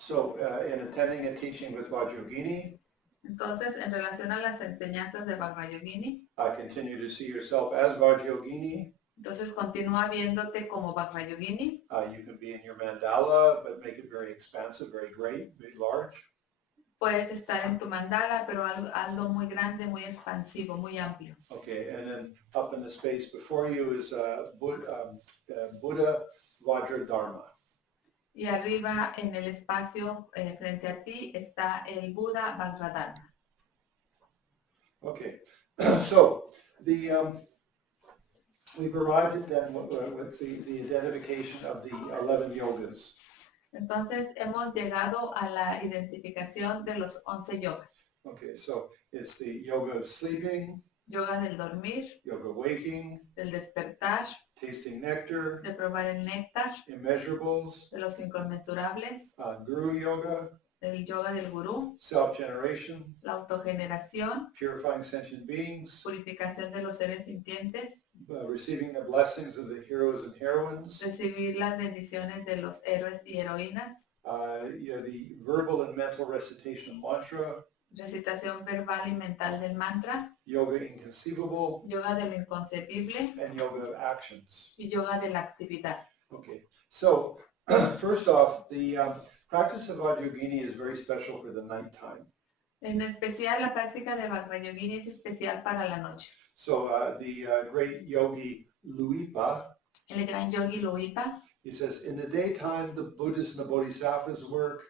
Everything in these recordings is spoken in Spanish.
So in attending a teaching with Vajra, Entonces, en relación a las enseñanzas de Vajra Yogini, continue to see yourself as Vajra. entonces continúa viéndote como Vajra Yogini. You can be in your mandala, but make it very expansive, very great, very large. Puedes estar en tu mandala, pero algo muy grande, muy expansivo, muy amplio. Okay, and then up in the space before you is Buddha Vajra Dharma. Y arriba en el espacio frente a ti está el Buda Vajradharma. Okay, so we've arrived at then with the identification of the 11 yogas. Entonces hemos llegado a la identificación de los 11 yogas. Okay, so it's the yoga of sleeping, Yoga del dormir, yoga waking, del despertar, tasting nectar, de probar el néctar, immeasurables, de los inconmensurables, guru yoga, del yoga del gurú, self-generation, la autogeneración, purifying sentient beings, purificación de los seres sintientes, receiving the blessings of the heroes and heroines, recibir las bendiciones de los héroes y heroínas, the verbal and mental recitation of mantra, recitación verbal y mental del mantra, yoga inconceivable, yoga de lo inconcebible and yoga of actions. y yoga de la actividad. Okay, so first off, the practice of Vajrayogini is very special for the nighttime. En especial, la práctica de Vajra Yogini es especial para la noche. So the great yogi Luipa, El gran yogi Luipa, he says, in the daytime, the Buddhas and the Bodhisattvas work,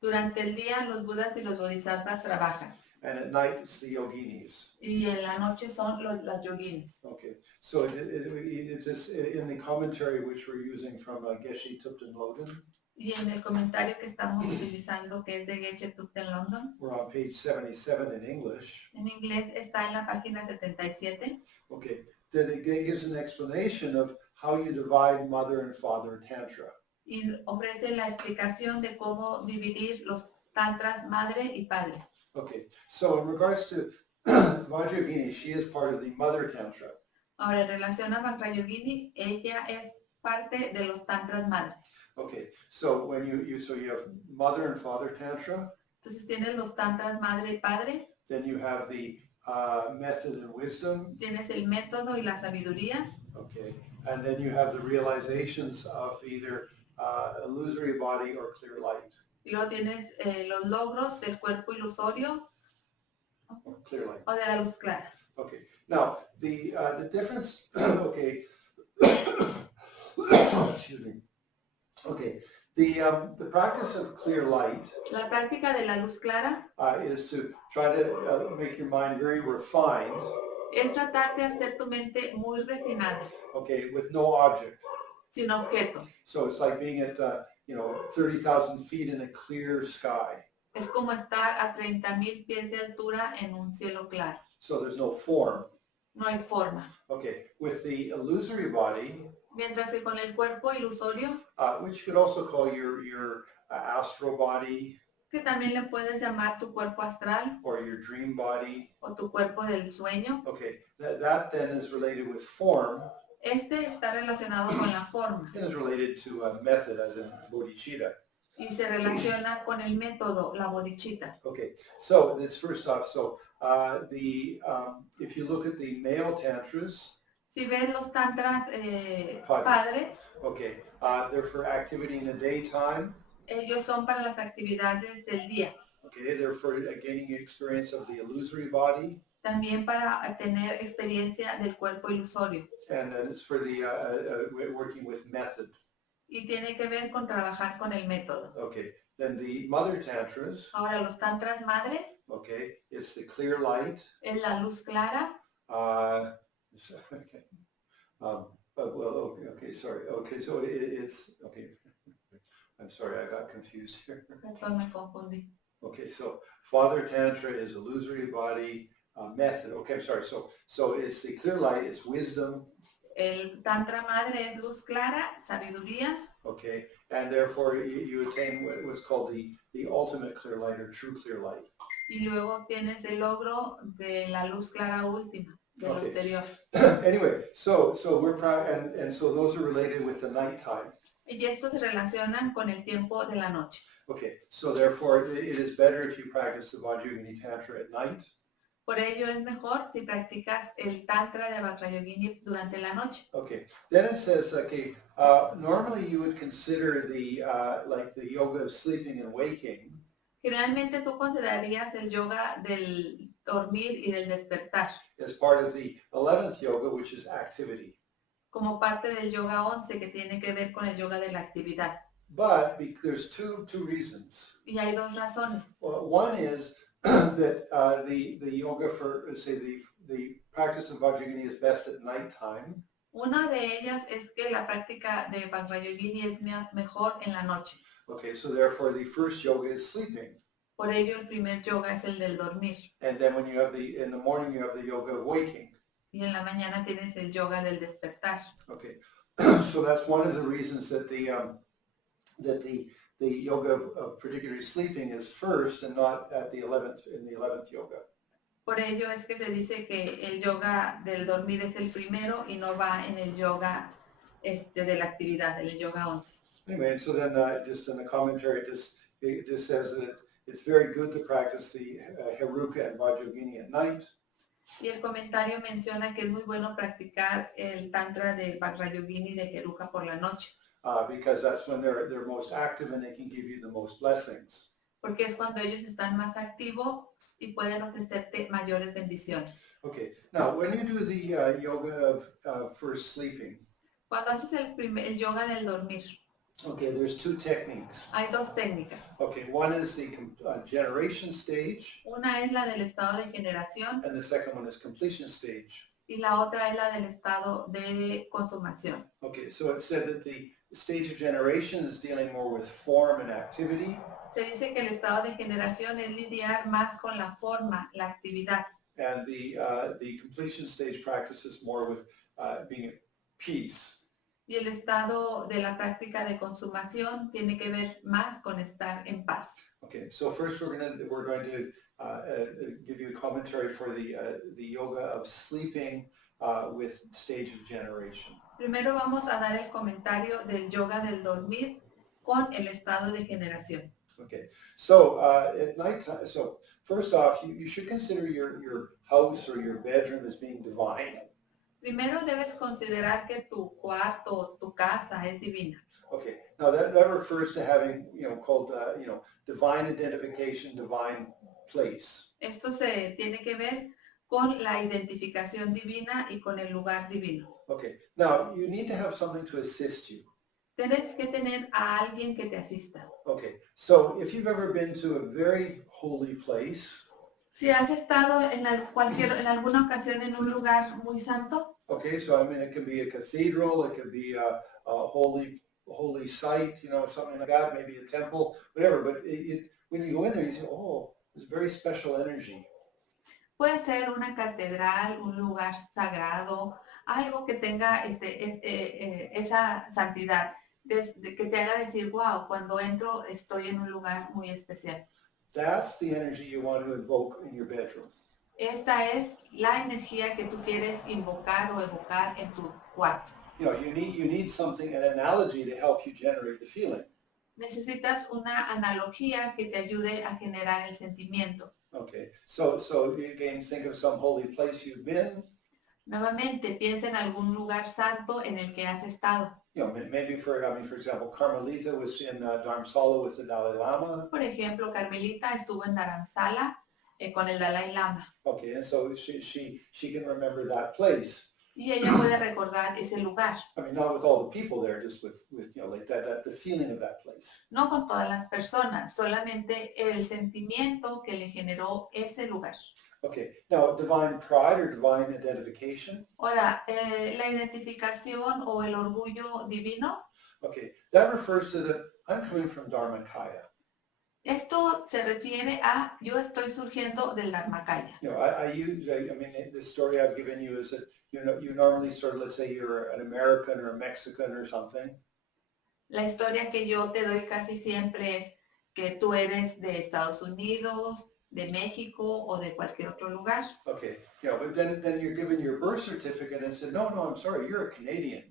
durante el día los budas y los bodhisattvas trabajan. and at night it's the yoginis. Y en la noche son las yoginis. Okay, so it's just in the commentary which we're using from Geshe Thupten Lodin. Y en el comentario que estamos utilizando, que es de Geshe Thupten London, We're on page 77 in English. en inglés está en la página 77. Okay, then it gives an explanation of how you divide mother and father tantra. Y ofrece la explicación de cómo dividir los tantras madre y padre. Okay, so in regards to Vajrayogini, she is part of the mother tantra. Ahora, en relación a Vajra Yogini, ella es parte de los tantras madre. Okay, so when you have mother and father tantra. Entonces tienes los tantras madre y padre. Then you have the method and wisdom. Tienes el método y la sabiduría. Okay, and then you have the realizations of either illusory body or clear light. Y luego tienes los logros del cuerpo ilusorio Or clear light. o de la luz clara. Okay, now the difference. Okay, excuse me. Okay, the practice of clear light. La práctica de la luz clara Is to try to make your mind very refined. es tratar de hacer tu mente muy refinada, Okay, with no object. sin objeto. So it's like being at 30,000 feet in a clear sky. Es como estar a 30,000 pies de altura en un cielo claro. So there's no form. No hay forma. Okay, with the illusory body, Mientras que con el cuerpo ilusorio, which you could also call your astral body que también le puedes llamar tu cuerpo astral or your dream body. o tu cuerpo del sueño, Okay, that then is related with form. este está relacionado con la forma It is related to a method, as in bodhicitta. y se relaciona con el método, la bodhicitta. Okay, so this first off, so if you look at the male tantras, Si ves los tantras padres, okay, they're for activity in the daytime. ellos son para las actividades del día. Okay, they're for gaining experience of the illusory body. También para tener experiencia del cuerpo ilusorio. And then it's for the working with method. Y tiene que ver con trabajar con el método. Okay, then the mother tantras. Ahora los tantras madre, Okay, it's the clear light. es la luz clara. Okay. Well, okay, sorry. Okay, so it's okay. I'm sorry, I got confused here. Perdón, me confundí. Okay, so father tantra is illusory body method. Okay, I'm sorry. So it's the clear light. It's wisdom. El tantra madre es luz clara, sabiduría. Okay, and therefore you attain what's called the ultimate clear light or true clear light. Y luego obtienes el logro de la luz clara última, del ulterior. Anyway, so we're proud, and so those are related with the nighttime. Y estos se relacionan con el tiempo de la noche. Okay, so therefore it is better if you practice the Vajrayogini Tantra at night. Por ello es mejor si practicas el Tantra de Vajra Yogini durante la noche. Okay, then it says, okay, normally you would consider the, like the yoga of sleeping and waking Generalmente tú considerarías el yoga del dormir y del despertar as part of the 11th yoga, which is activity. como parte del yoga 11 que tiene que ver con el yoga de la actividad. But there's two reasons. Y hay dos razones. One is that the yoga for, say, the practice of Vajrayogini is best at nighttime. Una de ellas es que la práctica de Vajra Yogini es mejor en la noche. Okay, so therefore the first yoga is sleeping. Por ello el primer yoga es el del dormir. And then when you have in the morning you have the yoga of waking. Y en la mañana tienes el yoga del despertar. Okay, so that's one of the reasons that the yoga of particularly sleeping is first and not at the 11th yoga. Por ello es que se dice que el yoga del dormir es el primero y no va en el yoga de la actividad, en el yoga 11. Anyway, and so then just in the commentary, it just says that it's very good to practice the Heruka and Vajrayogini at night. Y el comentario menciona que es muy bueno practicar el tantra de Vajra Yogini de Heruka por la noche. Because that's when they're most active and they can give you the most blessings. Porque es cuando ellos están más activos y pueden ofrecerte mayores bendiciones. Okay, now when you do the yoga of first sleeping, Cuando haces el yoga del dormir, okay, there's two techniques. hay dos técnicas. Okay, one is the generation stage, Una es la del estado de generación and the second one is completion stage. y la otra es la del estado de consumación. Okay, so it said that the stage of generation is dealing more with form and activity, Se dice que el estado de generación es lidiar más con la forma, la actividad. and the completion stage practice is more with being at peace. Y el estado de la práctica de consumación tiene que ver más con estar en paz. Okay, so first we're going to give you a commentary for the yoga of sleeping with stage of generation. Primero vamos a dar el comentario del yoga del dormir con el estado de generación. Okay, so at nighttime, so first off, you should consider your house or your bedroom as being divine. Primero debes considerar que tu cuarto, tu casa es divina. Okay, now that refers to having, called, divine identification, divine place. Esto se tiene que ver con la identificación divina y con el lugar divino. Okay, now you need to have something to assist you. Tienes que tener a alguien que te asista. Okay, so if you've ever been to a very holy place, Si has estado en en alguna ocasión en un lugar muy santo, okay, so I mean it can be a cathedral, it could be a holy site, something like that, maybe a temple, whatever. But when you go in there, you say, oh, there's very special energy. puede ser una catedral, un lugar sagrado, algo que tenga esa santidad, que te haga decir, wow, cuando entro estoy en un lugar muy especial. That's the energy you want to invoke in your bedroom. Esta es la energía que tú quieres invocar o evocar en tu cuarto. You need something, an analogy to help you generate the feeling. Necesitas una analogía que te ayude a generar el sentimiento. Okay, so again, think of some holy place you've been. Nuevamente, piensa en algún lugar santo en el que has estado. Maybe for example, Carmelita was in Dharamsala with the Dalai Lama. Por ejemplo, Carmelita estuvo en Dharamsala con el Dalai Lama. Okay, and so she can remember that place. Y ella puede recordar ese lugar. I mean, not with all the people there, just with like that the feeling of that place. No con todas las personas, solamente el sentimiento que le generó ese lugar. Okay, now divine pride or divine identification. Ahora, la identificación o el orgullo divino, Okay, that refers to I'm coming from Dharmakaya. esto se refiere a yo estoy surgiendo del Dharmakaya. The story I've given you is that you normally sort of, let's say you're an American or a Mexican or something. La historia que yo te doy casi siempre es que tú eres de Estados Unidos, de México o de cualquier otro lugar. Okay, but then you're given your birth certificate and said, no, I'm sorry, you're a Canadian.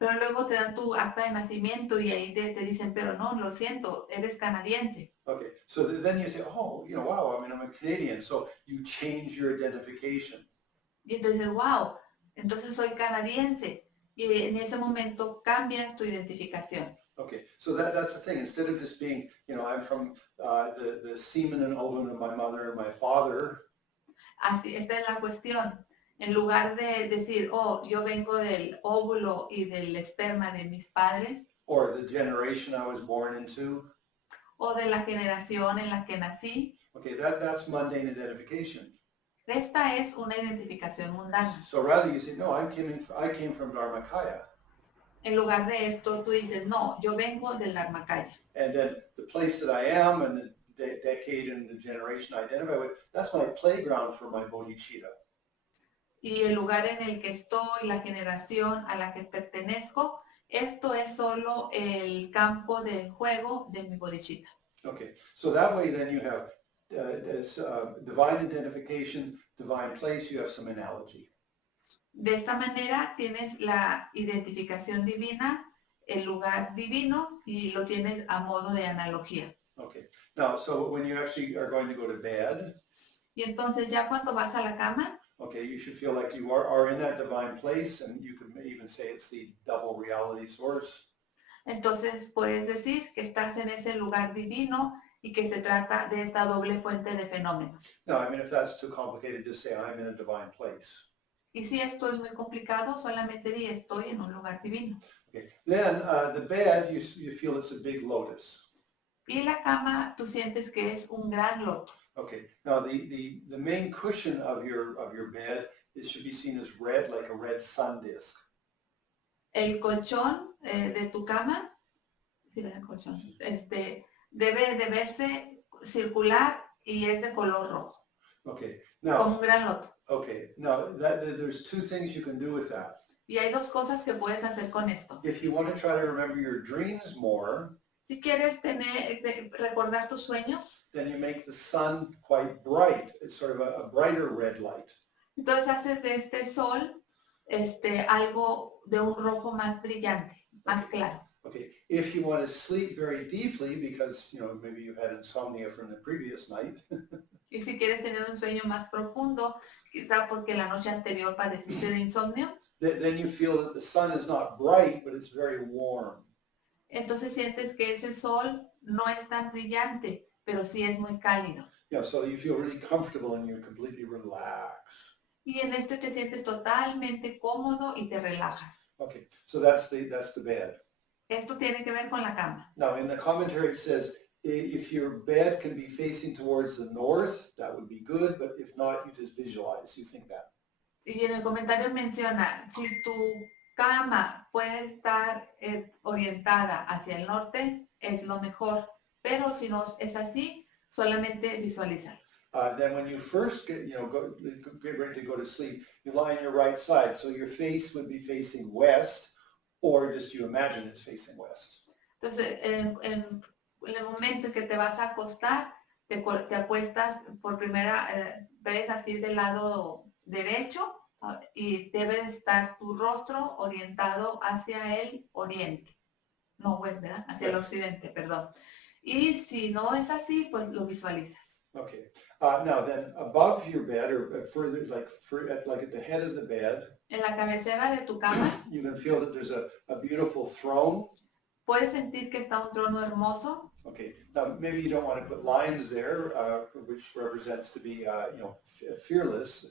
pero luego te dan tu acta de nacimiento y ahí te dicen, pero no, lo siento, eres canadiense. Okay, so then you say, oh, wow, I mean, I'm a Canadian. So you change your identification. Y entonces, wow, entonces soy canadiense. Y en ese momento cambias tu identificación. Okay, so that's the thing. Instead of just being, I'm from the semen and ovum of my mother and my father. Así, esta es la cuestión. En lugar de decir, oh, yo vengo del óvulo y del esperma de mis padres, Or the generation I was born into. o de la generación en la que nací, Okay, that's mundane identification. esta es una identificación mundana. So rather you say, no, I came from Dharmakaya. En lugar de esto, tú dices, no, yo vengo del Dharmakaya. And then the place that I am and the decade and the generation I identify with, that's my playground for my bodhicitta. Y el lugar en el que estoy, la generación a la que pertenezco, esto es solo el campo de juego de mi bodhicitta. Okay, so that way then you have divine identification, divine place, you have some analogy. De esta manera tienes la identificación divina, el lugar divino, y lo tienes a modo de analogía. Okay, now, so when you actually are going to go to bed, Y entonces ya cuando vas a la cama, okay, you should feel like you are in that divine place, and you could even say it's the double reality source. entonces puedes decir que estás en ese lugar divino y que se trata de esta doble fuente de fenómenos. No, I mean, if that's too complicated, just say I'm in a divine place. Y si esto es muy complicado, solamente di estoy en un lugar divino. Okay, then the bed, you feel it's a big lotus. Y la cama, tú sientes que es un gran loto. Okay, now the main cushion of your bed should be seen as red, like a red sun disk. El colchón de tu cama, sí, el colchón, debe de verse circular y es de color rojo. Okay, como now, un gran loto. okay, now there's two things you can do with that. Y hay dos cosas que puedes hacer con esto. If you want to try to remember your dreams more, Si quieres recordar tus sueños, then you make the sun quite bright. It's sort of a brighter red light. entonces haces de este sol algo de un rojo más brillante, más claro. Okay, if you want to sleep very deeply because, maybe you had insomnia from the previous night, Y si quieres tener un sueño más profundo, quizá porque la noche anterior padeciste de insomnio, then you feel that the sun is not bright, but it's very warm. entonces sientes que ese sol no es tan brillante, pero sí es muy cálido. So you feel really comfortable and you're completely relaxed. Y en te sientes totalmente cómodo y te relajas. Okay, so that's the bed. Esto tiene que ver con la cama. Now in the commentary it says, if your bed can be facing towards the north, that would be good, but if not, you just visualize, you think that. Y en el comentario menciona, si tu cama puede estar orientada hacia el norte, es lo mejor. Pero si no es así, solamente visualiza. Then when you first get ready to go to sleep, you lie on your right side. So your face would be facing west, or just you imagine it's facing west. Entonces, en el momento en que te vas a acostar, te acuestas por primera vez así del lado derecho y debe estar tu rostro orientado hacia el oriente. No, ¿verdad? Hacia el occidente, perdón. Y si no es así, pues lo visualizas. Okay. Now then, above your bed, or further, like at the head of the bed, en la cabecera de tu cama, you can feel that there's a beautiful throne. Puedes sentir que está un trono hermoso. Okay. Now maybe you don't want to put lions there, which represents to be, fearless.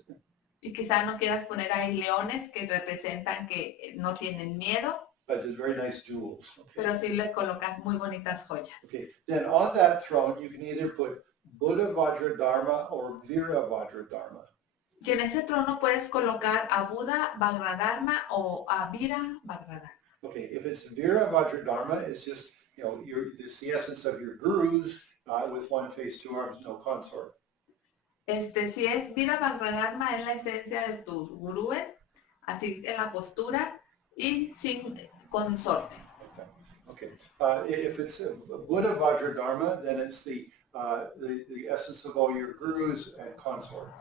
Y quizá no quieras poner ahí leones que representan que no tienen miedo. But there's very nice jewels. Okay. Pero sí le colocas muy bonitas joyas. Okay. Then on that throne, you can either put Buddha Vajra Dharma or Vira Vajra Dharma. Y en ese trono puedes colocar a Buda Vajra Dharma o a Vira Vajra Dharma. Okay, if it's Vira Vajra Dharma, it's just, it's the essence of your gurus with one face, two arms, no consort. Si es Vira Vajra Dharma, es la esencia de tus gurúes, así en la postura y sin consorte. Okay. If it's Buddha Vajra Dharma, then it's the essence of all your gurus and consort.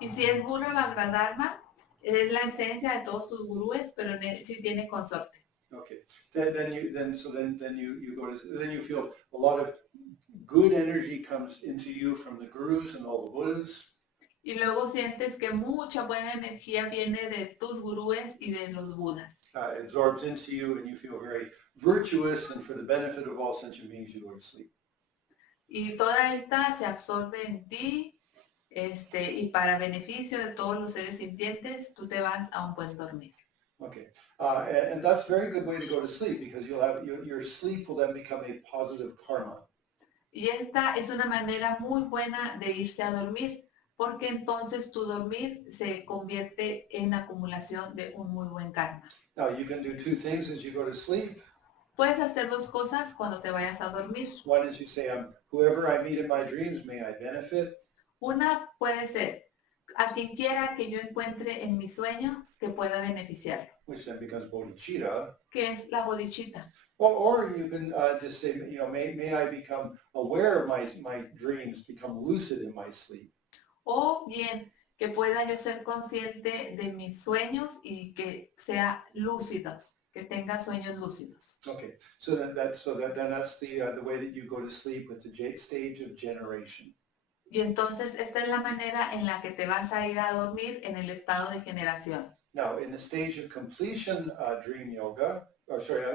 Y si es Buddha Vajra Dharma, es la esencia de todos tus gurúes, pero sí tiene consorte. Okay. Then you go to, then you feel a lot of good energy comes into you from the gurus and all the Buddhas. Y luego sientes que mucha buena energía viene de tus gurúes y de los budas. Absorbs into you and you feel very virtuous, and for the benefit of all sentient beings you go to sleep. Y toda esta se absorbe en ti, y para beneficio de todos los seres sintientes, tú te vas a un buen dormir. Okay, and that's a very good way to go to sleep, because you'll have your sleep will then become a positive karma. Y esta es una manera muy buena de irse a dormir, porque entonces tu dormir se convierte en acumulación de un muy buen karma. Now you can do two things as you go to sleep. Puedes hacer dos cosas cuando te vayas a dormir. One is you say, whoever I meet in my dreams, may I benefit. Una puede ser, a quien quiera que yo encuentre en mis sueños que pueda beneficiar, Which then becomes bodhicitta. que es la bodichita. Or you can just say, may I become aware of my dreams, become lucid in my sleep. O bien, que pueda yo ser consciente de mis sueños y que sea lúcidos, que tenga sueños lúcidos. Okay, so that's the way that you go to sleep, with the stage of generation. Y entonces esta es la manera en la que te vas a ir a dormir en el estado de generación. Now, in the stage of completion,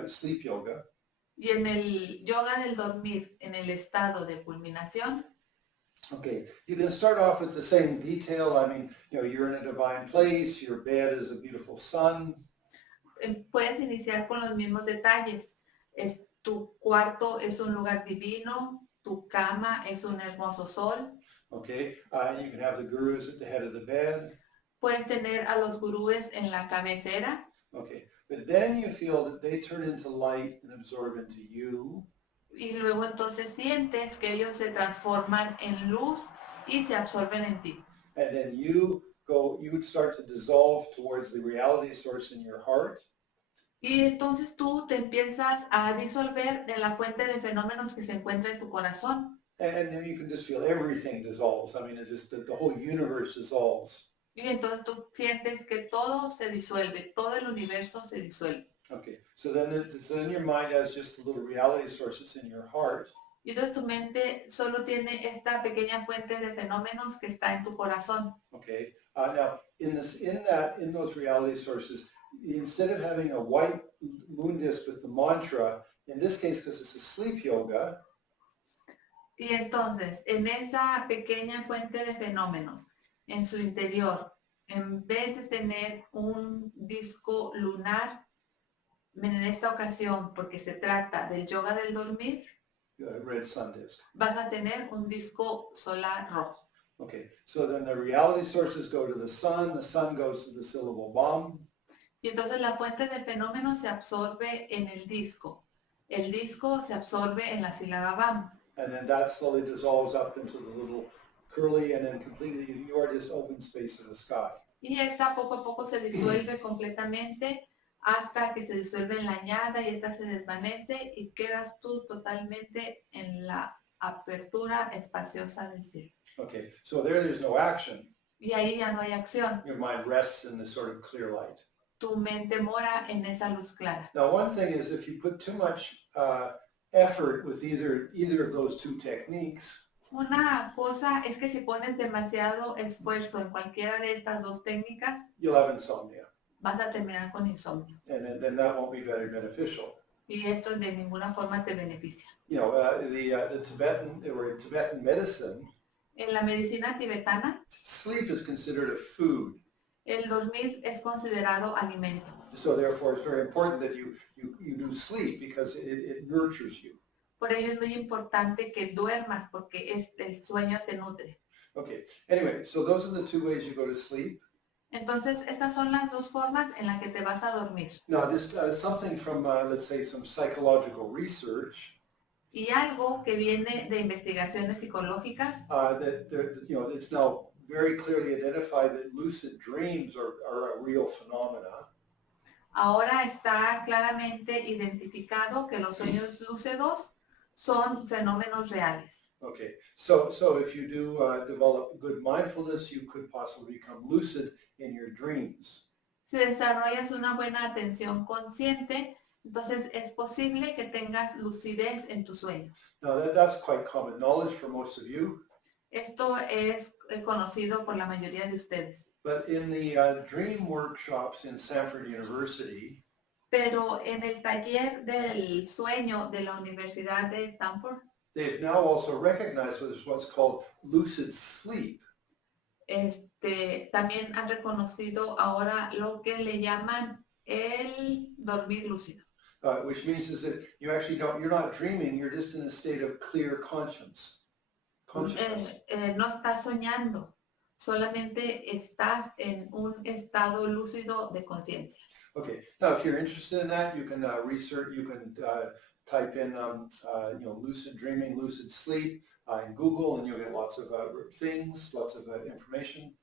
sleep yoga. Y en el yoga del dormir, en el estado de culminación, Okay, you can start off with the same detail. I mean, you're in a divine place, your bed is a beautiful sun. Puedes iniciar con los mismos detalles. Tu cuarto es un lugar divino, tu cama es un hermoso sol. Okay, you can have the gurus at the head of the bed. Puedes tener a los gurúes en la cabecera. Okay, but then you feel that they turn into light and absorb into you. Y luego entonces sientes que ellos se transforman en luz y se absorben en ti. And then you start to dissolve towards the reality source in your heart. Y entonces tú te empiezas a disolver de la fuente de fenómenos que se encuentra en tu corazón. And then you can just feel everything dissolves. I mean, it's just the whole universe dissolves. Y entonces tú sientes que todo se disuelve, todo el universo se disuelve. Okay, so then your mind has just the little reality sources in your heart. Y entonces tu mente solo tiene esta pequeña fuente de fenómenos que está en tu corazón. Okay, now in those reality sources, instead of having a white moon disk with the mantra, in this case, because it's a sleep yoga. Y entonces, en esa pequeña fuente de fenómenos, en su interior, en vez de tener un disco lunar, en esta ocasión, porque se trata del yoga del dormir, Red sun disk. vas a tener un disco solar rojo. Okay, so then the reality sources go to the sun goes to the syllable BAM. Y entonces la fuente de fenómenos se absorbe en el disco se absorbe en la sílaba BAM. And then that slowly dissolves up into the little curly, and then completely you are just open space in the sky. Y esta poco a poco se disuelve completamente hasta que se disuelve en la añada y esta se desvanece y quedas tú totalmente en la apertura espaciosa del cielo. Okay, so there's no action. Y ahí ya no hay acción. Your mind rests in this sort of clear light. Tu mente mora en esa luz clara. Now, one thing is, if you put too much effort with either of those two techniques, Una cosa es que si pones demasiado esfuerzo en cualquiera de estas dos técnicas, you'll have insomnia. vas a terminar con insomnio. And then that won't be very beneficial. Y esto de ninguna forma te beneficia. The Tibetan medicine, En la medicina tibetana, sleep is considered a food. el dormir es considerado alimento. So therefore, it's very important that you do sleep, because it nurtures you. Por ello es muy importante que duermas porque el sueño te nutre. Okay. Anyway, so those are the two ways you go to sleep. Entonces, estas son las dos formas en las que te vas a dormir. Now, this something from, let's say, some psychological research. Y algo que viene de investigaciones psicológicas, It's now very clearly identified that lucid dreams are a real phenomena. ahora está claramente identificado que los sueños lúcidos son fenómenos reales. Okay, so if you do develop good mindfulness, you could possibly become lucid in your dreams. Si desarrollas una buena atención consciente, Entonces es posible que tengas lucidez en tus sueños. Now that's quite common knowledge for most of you, Esto es conocido por la mayoría de ustedes. but in the dream workshops in Stanford University, Pero en el taller del sueño de la Universidad de Stanford, they've now also recognized what's called lucid sleep. también han reconocido ahora lo que le llaman el dormir lúcido. Which means is that you're not dreaming, you're just in a state of clear consciousness. No estás soñando, solamente estás en un estado lúcido de conciencia. Okay, now if you're interested in that, you can research, you can type in lucid dreaming, lucid sleep in Google, and you'll get lots of things, lots of information.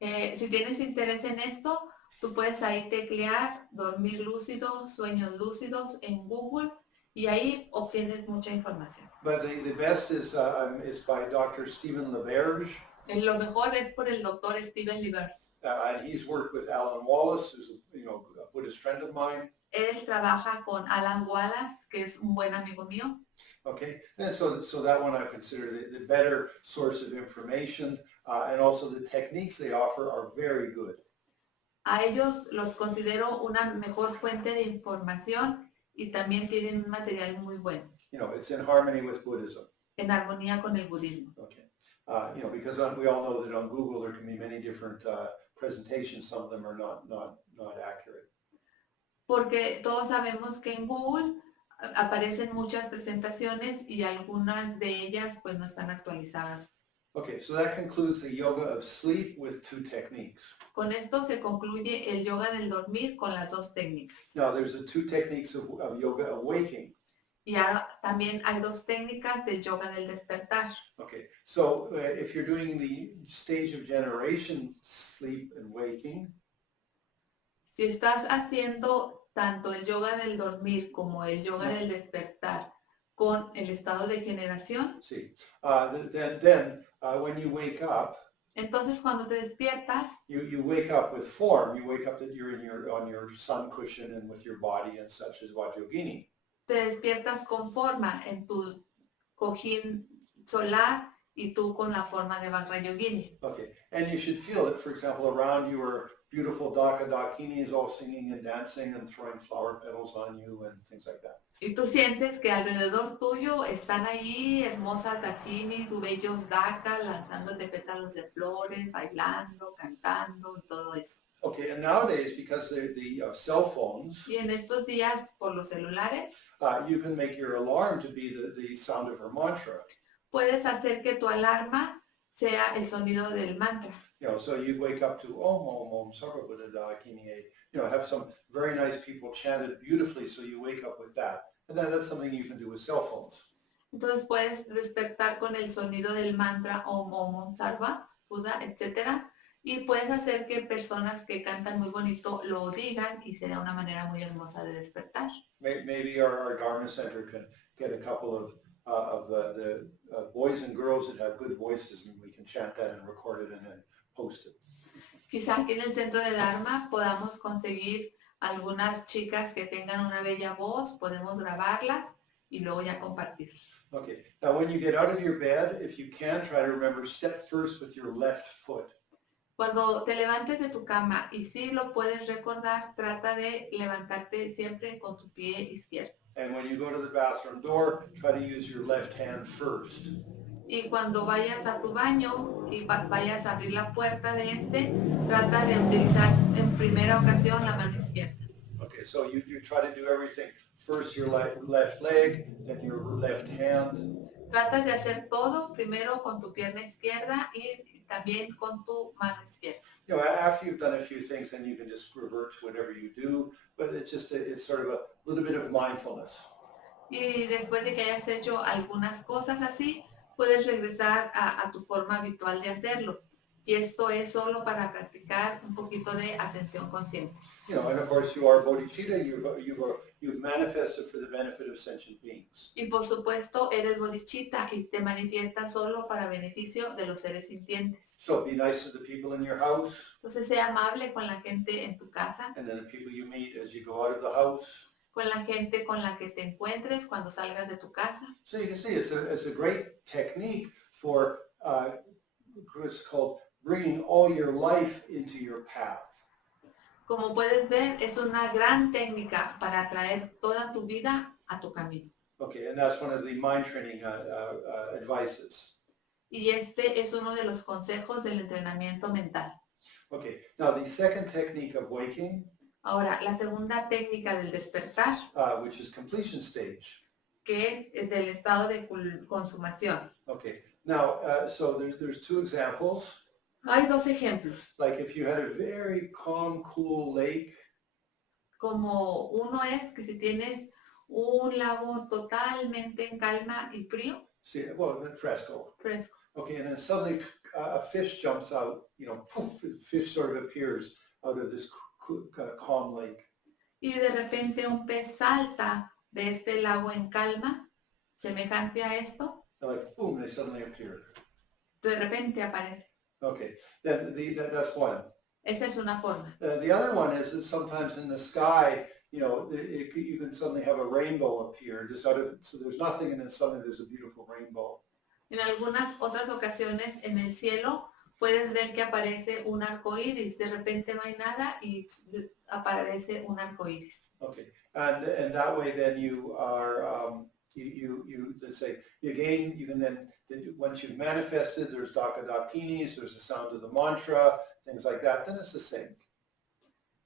Si tienes interés en esto, tú puedes ahí teclear dormir lúcido, sueños lúcidos en Google y ahí obtienes mucha información. But the best is by Dr. Stephen LaBerge. Lo mejor es por el doctor Stephen LaBerge. And he's worked with Alan Wallace, who's a Buddhist friend of mine. Él trabaja con Alan Wallace, que es un buen amigo mío. Okay, and so that one I consider the better source of information, and also the techniques they offer are very good. A ellos los considero una mejor fuente de información y también tienen un material muy bueno. It's in harmony with Buddhism. En armonía con el budismo. Okay, because we all know that on Google there can be many different presentations. Some of them are not accurate. Porque todos sabemos que en Google aparecen muchas presentaciones y algunas de ellas pues no están actualizadas. Okay, so that concludes the yoga of sleep with two techniques. Con esto se concluye el yoga del dormir con las dos técnicas. Now there's the two techniques of yoga of waking. Y ahora también hay dos técnicas del yoga del despertar. Okay, so if you're doing the stage of generation, sleep and waking, si estás haciendo tanto el yoga del dormir como el yoga del despertar con el estado de generación, see, then when you wake up, entonces cuando te despiertas, you wake up with form. You wake up that you're on your sun cushion and with your body and such as Yogini. Te despiertas con forma en tu cojín solar y tú con la forma de Vajra Yogini. Okay, and you should feel it, for example, around you are beautiful dakinis all singing and dancing and throwing flower petals on you and things like that. Y tú sientes que alrededor tuyo están ahí hermosas dakinis, bellos dakas, lanzándote pétalos de flores, bailando, cantando y todo eso. Okay, and nowadays, because the cell phones, y en estos días por los celulares, you can make your alarm to be the sound of her mantra. Puedes hacer que tu alarma sea el sonido del mantra. So you wake up to Om Sarva Buddha Dakini. Have some very nice people chant it beautifully, so you wake up with that. And that's something you can do with cell phones. Entonces puedes despertar con el sonido del mantra Om Sarva Buddha, etcétera. Y puedes hacer que personas que cantan muy bonito lo digan y será una manera muy hermosa de despertar. Maybe our Dharma Center can get a couple of the boys and girls that have good voices, and we can chant that and record it and then post it. Quizá aquí en el centro de Dharma podamos conseguir algunas chicas que tengan una bella voz, podemos grabarlas y luego ya compartir. Okay, now when you get out of your bed, if you can, try to remember, step first with your left foot. Cuando te levantes de tu cama y si lo puedes recordar, trata de levantarte siempre con tu pie izquierdo. And when you go to the bathroom door, try to use your left hand first. Y cuando vayas a tu baño y vayas a abrir la puerta de trata de utilizar en primera ocasión la mano izquierda. Okay, so you try to do everything. First your left leg, then your left hand. Tratas de hacer todo primero con tu pierna izquierda y también con tu mano izquierda. After you've done a few things, then you can just revert to whatever you do, but it's sort of a little bit of mindfulness. Y después de que hayas hecho algunas cosas así, puedes regresar a tu forma habitual de hacerlo. Y esto es solo para practicar un poquito de atención consciente. And of course you are bodhicitta, you've manifested for the benefit of sentient beings. Y por supuesto eres bodhicitta y te manifiestas solo para beneficio de los seres sintientes. So be nice to the people in your house. Entonces sea amable con la gente en tu casa. And then the people you meet as you go out of the house. con la gente con la que te encuentres cuando salgas de tu casa. So you can see it's a great technique for what's called bringing all your life into your path. Como puedes ver, es una gran técnica para traer toda tu vida a tu camino. Okay, and that's one of the mind training advices. Y este es uno de los consejos del entrenamiento mental. Okay, now the second technique of waking, Ahora, la segunda técnica del despertar, which is completion stage. que es del estado de consumación. Okay, now so there's two examples. Hay dos ejemplos. Like if you had a very calm, cool lake. Como uno es que si tienes un lago totalmente en calma y frío. See, well, fresco. Fresco. Okay, and then suddenly a fish jumps out, you know, poof, fish sort of appears out of this calm lake. Y de repente un pez salta de este lago en calma, semejante a esto. And like, boom, they suddenly appear. De repente aparece. Okay, then that's one. Esa es una forma. The other one is that sometimes in the sky, you know, you can suddenly have a rainbow appear just out of, so there's nothing and then suddenly there's a beautiful rainbow. En algunas otras ocasiones en el cielo puedes ver que aparece un arco iris. De repente no hay nada y aparece un arco iris. Okay, and that way then you are, you let's say, you can then once you've manifested, there's dakadakinis, there's the sound of the mantra, things like that, then it's the same.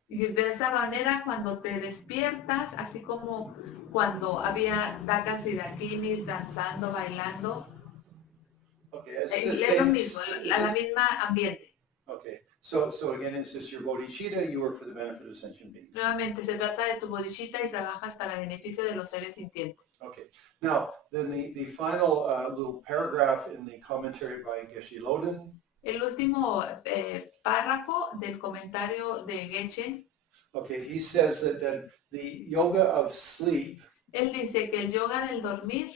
Y de esa manera cuando te despiertas, así como cuando había dakas y dakinis danzando, bailando, Okay, it's es the lo same. mismo, la misma ambiente. Okay, so again, it's just your bodhicitta, you work for the benefit of sentient beings. Nuevamente, se trata de tu bodhicitta y trabajas para el beneficio de los seres sintientes. Okay, now then the final little paragraph in the commentary by Geshe Loden. El último párrafo del comentario de Geshe. Okay, he says that the yoga of sleep. Él dice que el yoga del dormir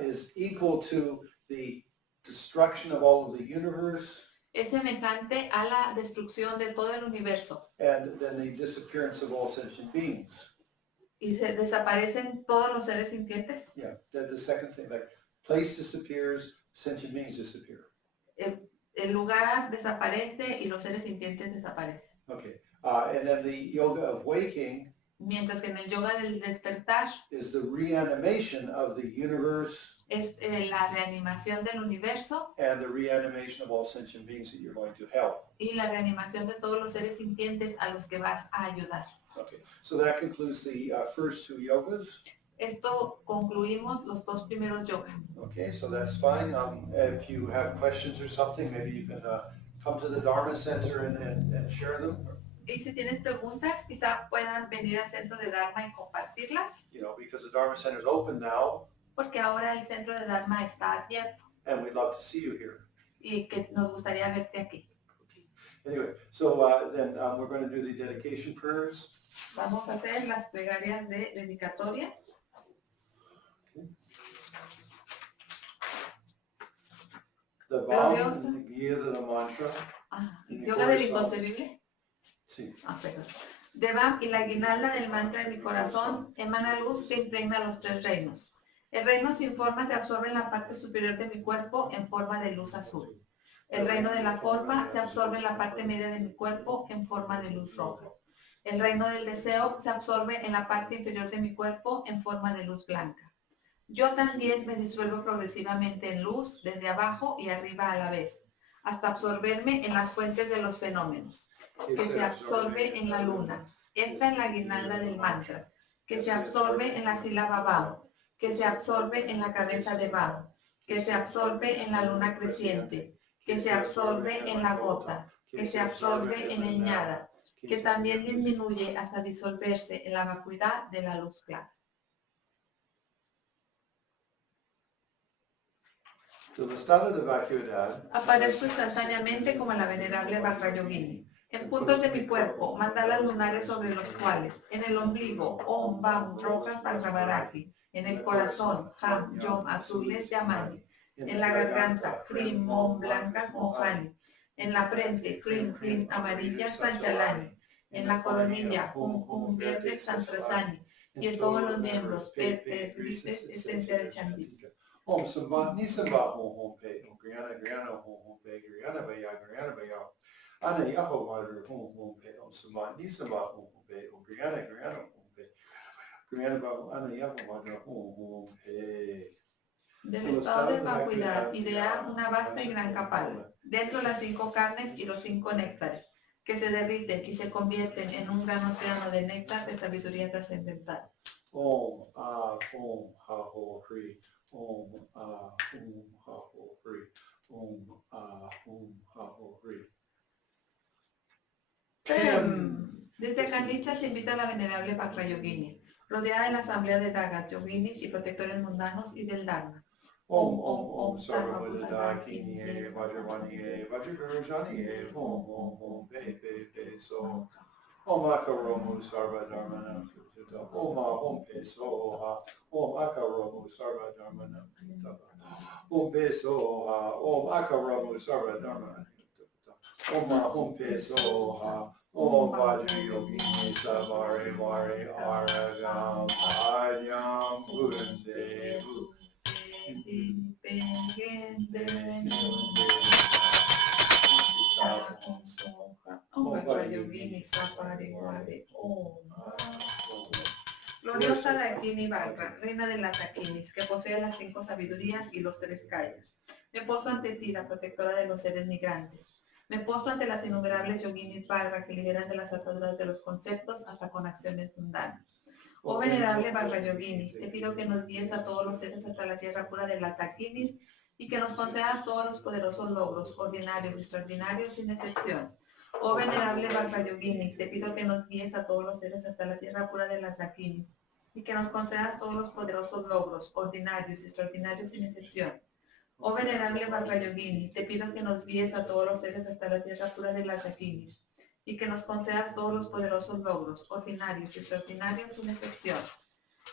is equal to the destruction of all of the universe. Es semejante a la destrucción de todo el universo. And then the disappearance of all sentient beings. Y se desaparecen todos los seres sintientes. Yeah, the second thing, like place disappears, sentient beings disappear. El lugar desaparece y los seres sintientes desaparecen. Okay, and then the yoga of waking. Mientras que en el yoga del despertar is the reanimation of the universe. Es la reanimación del universo. And the reanimation of all sentient beings that you're going to help. Y la reanimación de todos los seres sintientes a los que vas a ayudar. Okay, so that concludes the first two yogas. Esto concluimos los dos primeros yogas. Okay, so that's fine. If you have questions or something, maybe you can come to the Dharma Center and share them. Y si tienes preguntas, quizá puedan venir al centro de Dharma y compartirlas. You know, because the Dharma Center is open now. Porque ahora el centro de Dharma está abierto. And we'd love to see you here. Y que nos gustaría verte aquí. Anyway, so then we're going to do the dedication prayers. Vamos a hacer las plegarias de dedicatoria. The Vam, guía de la mantra. Yoga del inconcebible. Sí. Perdón. De Vam y la guirnalda del mantra en mi corazón emana luz que impregna los tres reinos. El reino sin forma se absorbe en la parte superior de mi cuerpo en forma de luz azul. El reino de la forma se absorbe en la parte media de mi cuerpo en forma de luz roja. El reino del deseo se absorbe en la parte inferior de mi cuerpo en forma de luz blanca. Yo también me disuelvo progresivamente en luz desde abajo y arriba a la vez, hasta absorberme en las fuentes de los fenómenos, que se absorbe en la luna. Esta es la guirnalda del mantra, que se absorbe en la sílaba Vam, que se absorbe en la cabeza de Vam, que se absorbe en la luna creciente, que se absorbe en la gota, que se absorbe en el ñada, que también disminuye hasta disolverse en la vacuidad de la luz clara. Aparezco instantáneamente como la venerable Vajra Yogini. En puntos de mi cuerpo, mandalas lunares sobre los cuales, en el ombligo, Om, Vam, rojas Vajravaraki, en el corazón, Ham, Yom, azules, Yamani, en la garganta, Krim, Mom, blancas, Mohani, en la frente, Krim, Krim, amarillas, Panchalani, en la coronilla, Hum, Hum, verdes, Santrasani, y en todos los miembros, grises, chantis. Om Samba, Nisamba, Hom Pe, Griana, Hom Pe, Griana Baya. Ana Yaho Vajra, Hom Pe, Om Samba, Nisamba, Hom Pe, Griana, Hom Pe, Griana Baya, Ana Yaho Vajra, Hom Pe. Del estado de vacuidad idea una vasta y gran capala, dentro de las 5 carnes y los 5 néctares, que se derriten y se convierten en un gran océano de néctar de sabiduría trascendental. Om Ah Om Ha Ho Hri. Om Ah Om Ha Ho Hri. Om Ah Om Ha Ho Hri. Desde Kanicha se invita a la venerable Vajra Yogini, rodeada de la asamblea de Dagas, Yoginis y protectores mundanos y del Dharma. Om Sarva Buddha Dakini Vajravani Vajragurujani Om Pe So Om Akaromu Sarva Dharmanam Om Pe Soha Om Akaromu Sarva Dharmanam Om Pe Soha Om Akaromu Sarva Dharmanam Om Pe Soha Om Vajra Yogini Savari Vari Aragam Ayam Buddhande Gloriosa Dakini Vajra, reina de las Dakinis, que posee las 5 sabidurías y los 3 callos. Me poso ante ti, la protectora de los seres migrantes. Me poso ante las innumerables Yoginis Vajra que liberan de las ataduras de los conceptos hasta con acciones mundanas. Oh venerable Vajra Yogini, te pido que nos guíes a todos los seres hasta la tierra pura de las Dakinis y que nos concedas todos los poderosos logros, ordinarios y extraordinarios sin excepción. Oh venerable Vajra Yogini, te pido que nos guíes a todos los seres hasta la tierra pura de las Dakinis y que nos concedas todos los poderosos logros, ordinarios y extraordinarios sin excepción. Oh venerable Vajra Yogini, te pido que nos guíes a todos los seres hasta la tierra pura de las Dakinis y que nos concedas todos los poderosos logros, ordinarios y extraordinarios sin excepción.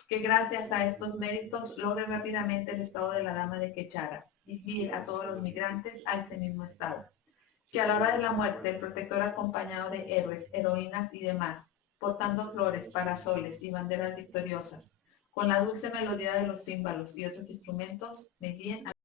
Que gracias a estos méritos logre rápidamente el estado de la dama de Quechara y guíe a todos los migrantes a ese mismo estado. Que a la hora de la muerte el protector acompañado de héroes, heroínas y demás, portando flores, parasoles y banderas victoriosas, con la dulce melodía de los címbalos y otros instrumentos, me guíen a